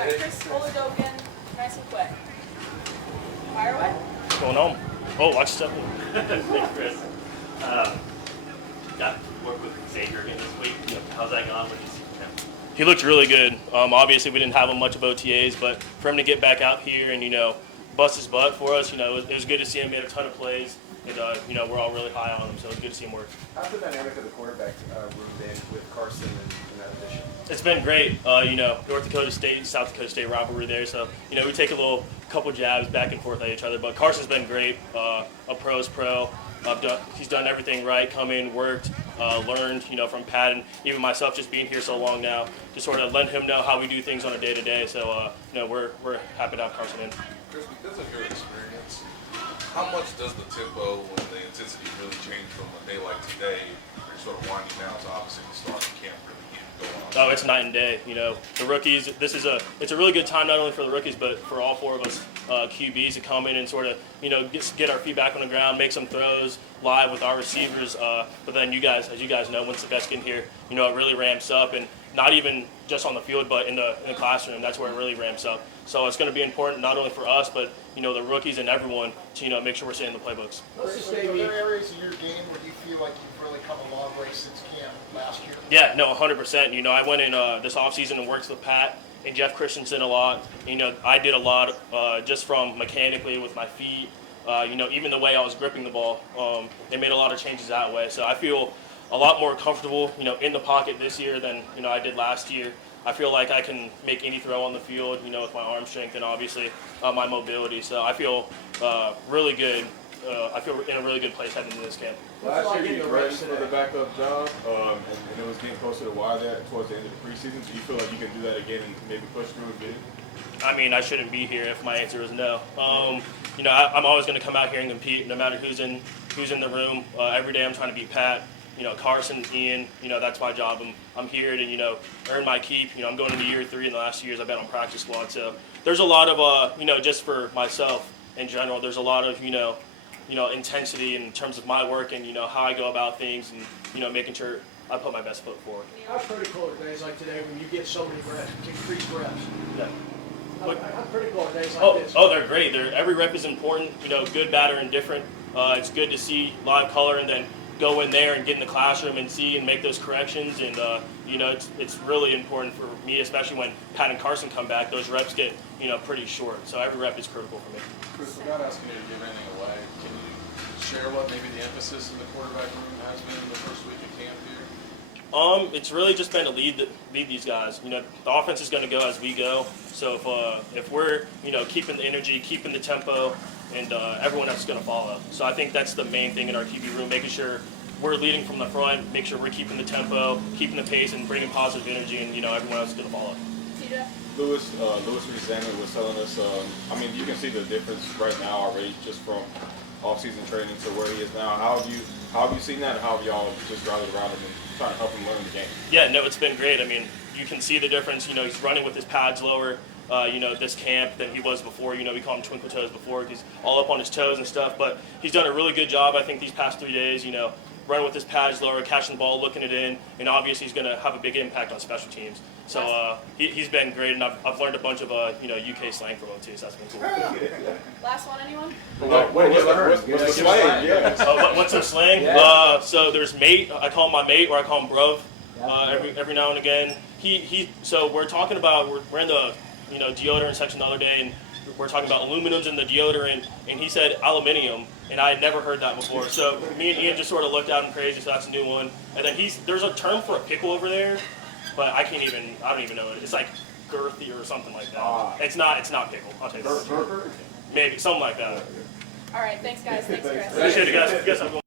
got Chris Oladokun, nice and quick. Fire away. What's going on? Oh, watch yourself. Thanks, Chris. Got to work with Xavier again this week. How's that going? What did you see from him? He looked really good. Obviously, we didn't have him much of OTAs, but for him to get back out here and, bust his butt for us, it was good to see him. He made a ton of plays, and, we're all really high on him, so it was good to see him work. How's the dynamic of the quarterback room been with Carson and that addition? It's been great. North Dakota State, South Dakota State rivalry there, so, we take a couple jabs back and forth at each other, but Carson's been great. A pro's pro. He's done everything right, come in, worked, learned, from Pat and even myself just being here so long now, to sort of let him know how we do things on a day-to-day. So, we're happy to have Carson in. Chris, because of your experience, how much does the tempo and the intensity really change from a day like today, where you're sort of winding down to obviously the start of camp really getting going on? Oh, it's night and day. The rookies. It's a really good time not only for the rookies but for all four of us QBs to come in and sort of get our feet back on the ground, make some throws live with our receivers. But then you guys, as you guys know, once the vets get here, it really ramps up, and not even just on the field, but in the classroom. That's where it really ramps up. So it's going to be important not only for us, but the rookies and everyone to make sure we're staying in the playbooks. Are there areas of your game where you feel like you've really come a long way since camp last year? Yeah, no, 100%. I went in this offseason and worked with Pat and Jeff Christensen a lot. I did a lot just from mechanically with my feet. Even the way I was gripping the ball. They made a lot of changes that way. So I feel a lot more comfortable, in the pocket this year than I did last year. I feel like I can make any throw on the field, with my arm strength and obviously my mobility. So I feel really good. I feel in a really good place heading into this camp. Last year you ready for the backup job, and it was getting closer to why that towards the end of the preseason. Do you feel like you can do that again and maybe push through again? I mean, I shouldn't be here if my answer is no. I'm always going to come out here and compete, no matter who's in the room. Every day I'm trying to beat Pat. Carson, Ian, that's my job. I'm here to, earn my keep. I'm going into year 3 in the last 2 years I've been on practice squad. So there's a lot of, just for myself in general, there's a lot of, intensity in terms of my work and, how I go about things and, making sure I put my best foot forward. How critical are days like today when you get so many reps, increased reps? Yeah. How critical are days like this? Oh, they're great. Every rep is important, good, bad, or indifferent. It's good to see live color and then go in there and get in the classroom and see and make those corrections. And, it's really important for me, especially when Pat and Carson come back. Those reps get, pretty short. So every rep is critical for me. Chris, without asking you to give anything away, can you share what maybe the emphasis in the quarterback room has been in the first week of camp here? It's really just been to lead these guys. The offense is going to go as we go. So if we're, keeping the energy, keeping the tempo, and everyone else is going to follow. So I think that's the main thing in our QB room, making sure we're leading from the front, make sure we're keeping the tempo, keeping the pace, and bringing positive energy, and everyone else is going to follow. Louis Rezander was telling us, you can see the difference right now already just from off-season training to where he is now. How have you seen that, and how have y'all just rallied around him and trying to help him learn the game? Yeah, no, it's been great. You can see the difference. He's running with his pads lower, this camp than he was before. We call him twinkle toes before. He's all up on his toes and stuff, but he's done a really good job, I think, these past 3 days, running with his pads lower, catching the ball, looking it in, and obviously he's going to have a big impact on special teams. So he's been great, and I've learned a bunch of UK slang from him too, so that's been cool. Last one, anyone? What's the slang? Yeah. What's their slang? Yeah. So there's mate. I call him my mate, or I call him bruv. Every now and again. So we're talking about we're in the deodorant section the other day, and we're talking about aluminums in the deodorant, and he said aluminium, and I had never heard that before. So me and Ian just sort of looked at him crazy. So that's a new one. And then there's a term for a pickle over there, but I don't even know it. It's like girthy or something like that. It's not pickle. I'll tell you that. Burger? Maybe something like that. All right, thanks guys. Thanks, Chris. Appreciate it, guys.